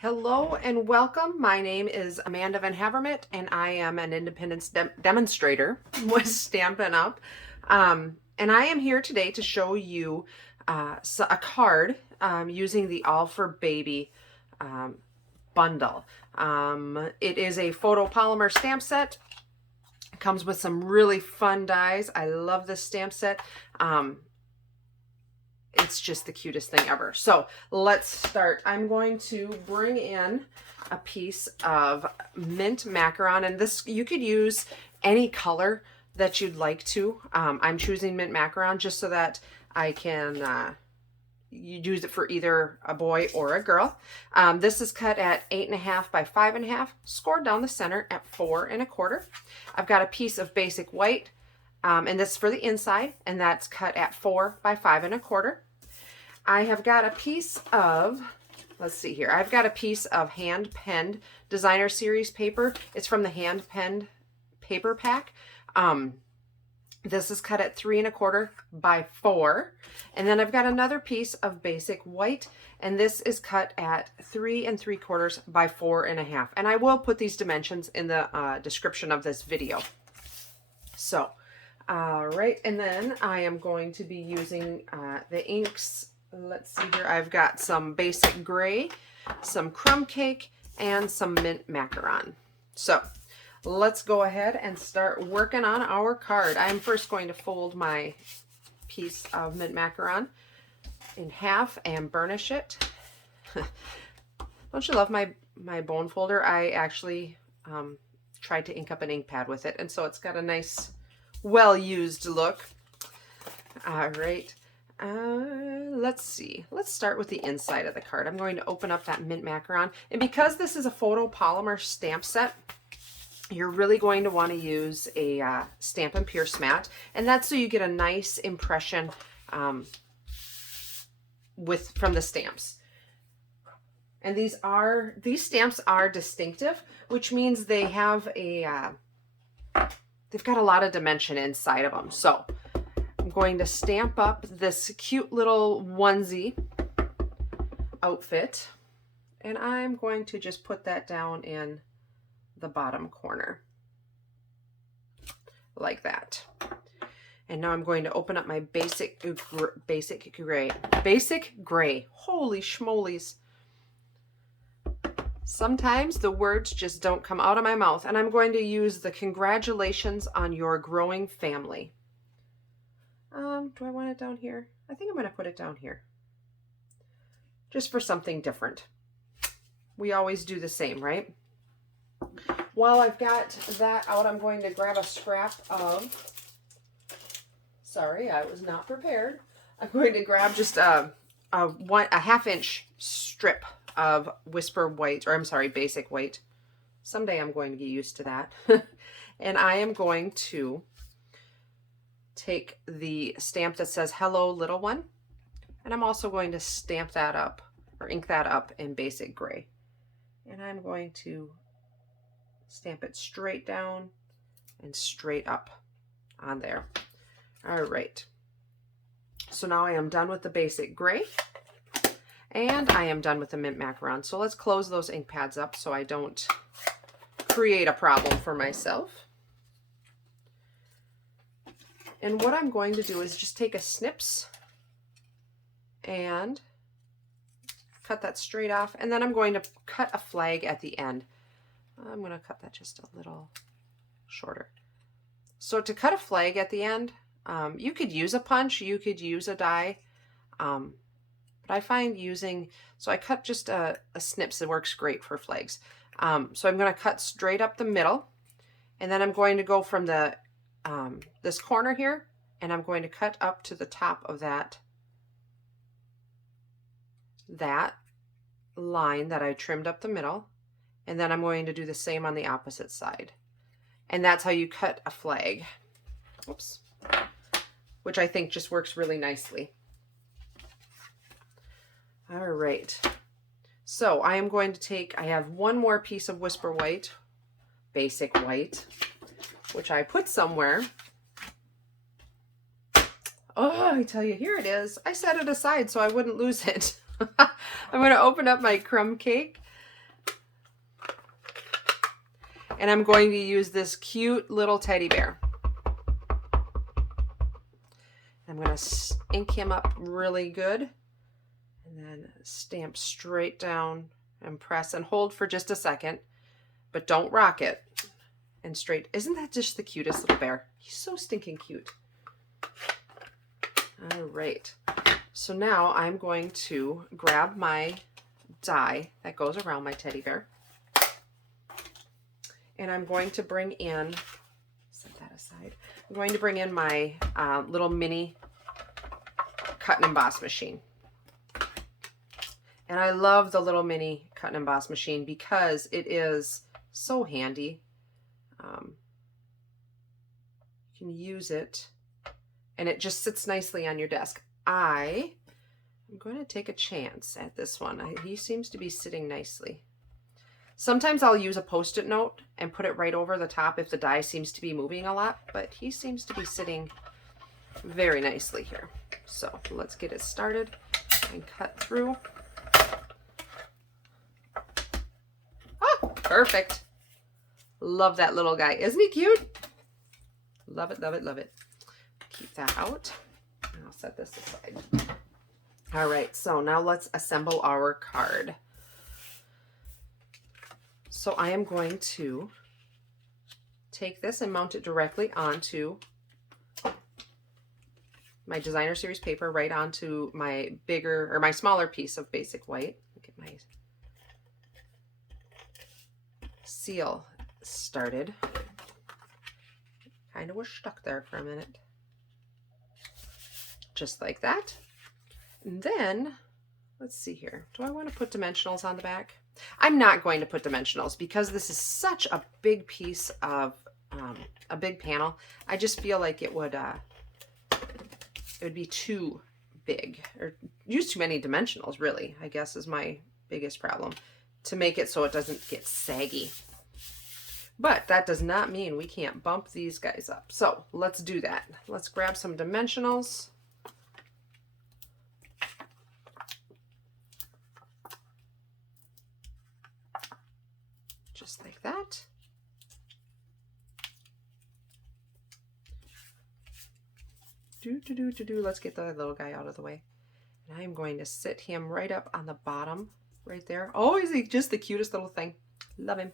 Hello and welcome. My name is Amanda VanHavermaet and I am an independence demonstrator with Stampin' Up. And I am here today to show you a card using the All for Baby bundle. It is a photopolymer stamp set. It comes with some really fun dies. I love this stamp set. It's just the cutest thing ever. So let's start. I'm going to bring in a piece of mint macaron, and this you could use any color that you'd like to. I'm choosing mint macaron just so that I can use it for either a boy or a girl. This is cut at 8.5 by 5.5, scored down the center at 4 1/4. I've got a piece of basic white, and this is for the inside, and that's cut at 4 by 5 1/4. I have got a piece of, let's see here, I've got a piece of hand-penned designer series paper. It's from the hand-penned paper pack. This is cut at 3 1/4 by 4. And then I've got another piece of basic white, and this is cut at 3 3/4 by 4 1/2. And I will put these dimensions in the description of this video. So, all right, and then I am going to be using the inks. Let's see here. I've got some basic gray, some crumb cake, and some mint macaron. So let's go ahead and start working on our card. I'm first going to fold my piece of mint macaron in half and burnish it. Don't you love my bone folder? I actually tried to ink up an ink pad with it, and so it's got a nice, well-used look. All right. Let's see. Let's start with the inside of the card. I'm going to open up that mint macaron. And because this is a photopolymer stamp set, you're really going to want to use a Stampin' Pierce mat. And that's so you get a nice impression from the stamps. And these stamps are distinctive, which means they have they've got a lot of dimension inside of them. So I'm going to stamp up this cute little onesie outfit, and I'm going to just put that down in the bottom corner like that. And now I'm going to open up my basic gray. Holy schmolies. Sometimes the words just don't come out of my mouth, and I'm going to use the congratulations on your growing family. Do I want it down here? I think I'm going to put it down here. Just for something different. We always do the same, right? While I've got that out, I'm going to grab a scrap of, sorry, I was not prepared. I'm going to grab just a 1/2 inch strip of Whisper White, or I'm sorry, Basic White. Someday I'm going to get used to that. And I am going to take the stamp that says hello little one, and I'm also going to stamp that up or ink that up in basic gray, and I'm going to stamp it straight down and straight up on there. All right, so now I am done with the basic gray and I am done with the mint macaron. So let's close those ink pads up so I don't create a problem for myself. And what I'm going to do is just take a snips and cut that straight off. And then I'm going to cut a flag at the end. I'm going to cut that just a little shorter. So to cut a flag at the end, you could use a punch, you could use a die. But I find using, so I cut just a snips that works great for flags. So I'm going to cut straight up the middle. And then I'm going to go from the this corner here, and I'm going to cut up to the top of that line that I trimmed up the middle, and then I'm going to do the same on the opposite side. And that's how you cut a flag. Oops. Which I think just works really nicely. All right. So I am going to take, I have one more piece of Whisper White, Basic White, which I put somewhere. Oh, I tell you, here it is. I set it aside so I wouldn't lose it. I'm going to open up my crumb cake, And I'm going to use this cute little teddy bear. I'm going to ink him up really good and then stamp straight down and press and hold for just a second, but don't rock it. And straight. Isn't that just the cutest little bear? He's so stinking cute. All right. So now I'm going to grab my die that goes around my teddy bear. And I'm going to bring in, set that aside. I'm going to bring in my little mini cut and emboss machine. And I love the little mini cut and emboss machine because it is so handy. You can use it and it just sits nicely on your desk. I'm going to take a chance at this one. He seems to be sitting nicely. Sometimes I'll use a Post-it note and put it right over the top if the die seems to be moving a lot, but he seems to be sitting very nicely here. So let's get it started and cut through. Oh, perfect. Love that little guy. Isn't he cute? Love it, love it, love it. Keep that out. And I'll set this aside. All right, so now let's assemble our card. So I am going to take this and mount it directly onto my designer series paper, right onto my bigger or my smaller piece of basic white. Get my seal started. Kind of was stuck there for a minute. Just like that. And then, let's see here. Do I want to put dimensionals on the back? I'm not going to put dimensionals because this is such a big piece of, a big panel. I just feel like it would be too big or use too many dimensionals, really, I guess is my biggest problem, to make it so it doesn't get saggy. But that does not mean we can't bump these guys up. So let's do that. Let's grab some dimensionals. Just like that. Let's get the little guy out of the way. And I'm going to sit him right up on the bottom, right there. Oh, is he just the cutest little thing? Love him.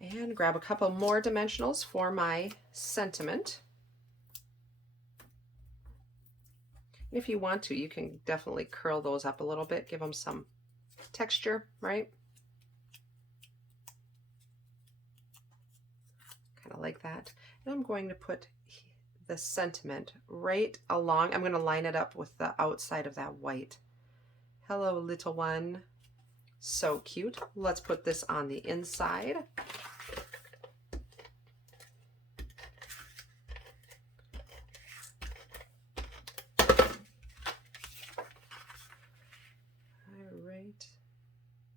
And grab a couple more dimensionals for my sentiment. If you want to, you can definitely curl those up a little bit, give them some texture, right? Kind of like that. And I'm going to put the sentiment right along. I'm going to line it up with the outside of that white. Hello, little one. So cute. Let's put this on the inside.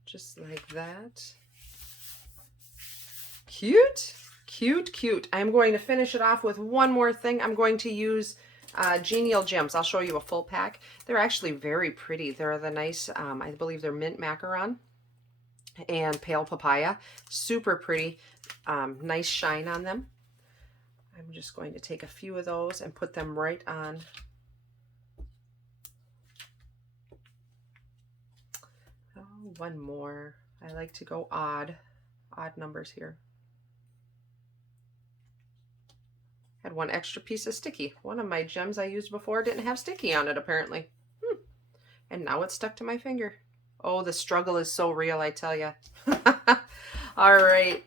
Just like that. Cute, cute, cute. I'm going to finish it off with one more thing. I'm going to use Genial Gems. I'll show you a full pack. They're actually very pretty. They're the nice, I believe they're mint macaron and pale papaya. Super pretty. Nice shine on them. I'm just going to take a few of those and put them right on. One more. I like to go odd numbers here. Had one extra piece of sticky. One of my gems I used before didn't have sticky on it, apparently. And now it's stuck to my finger. Oh, the struggle is so real, I tell you. All right.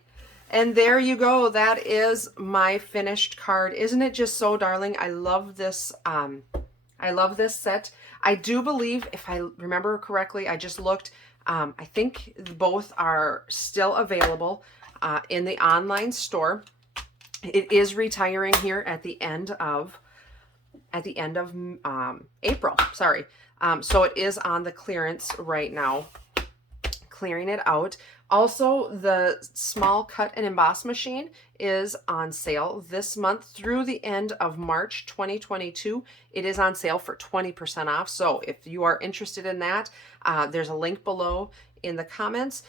And there you go. That is my finished card. Isn't it just so darling? I love this. I love this set. I do believe, if I remember correctly, I just looked, I think both are still available in the online store. It is retiring here at the end of April. Sorry. So it is on the clearance right now, clearing it out. Also, the small cut and emboss machine is on sale this month through the end of March 2022. It is on sale for 20% off. So if you are interested in that, there's a link below in the comments.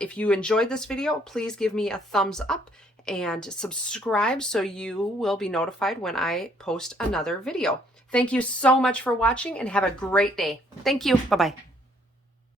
If you enjoyed this video, please give me a thumbs up and subscribe so you will be notified when I post another video. Thank you so much for watching and have a great day. Thank you. Bye-bye.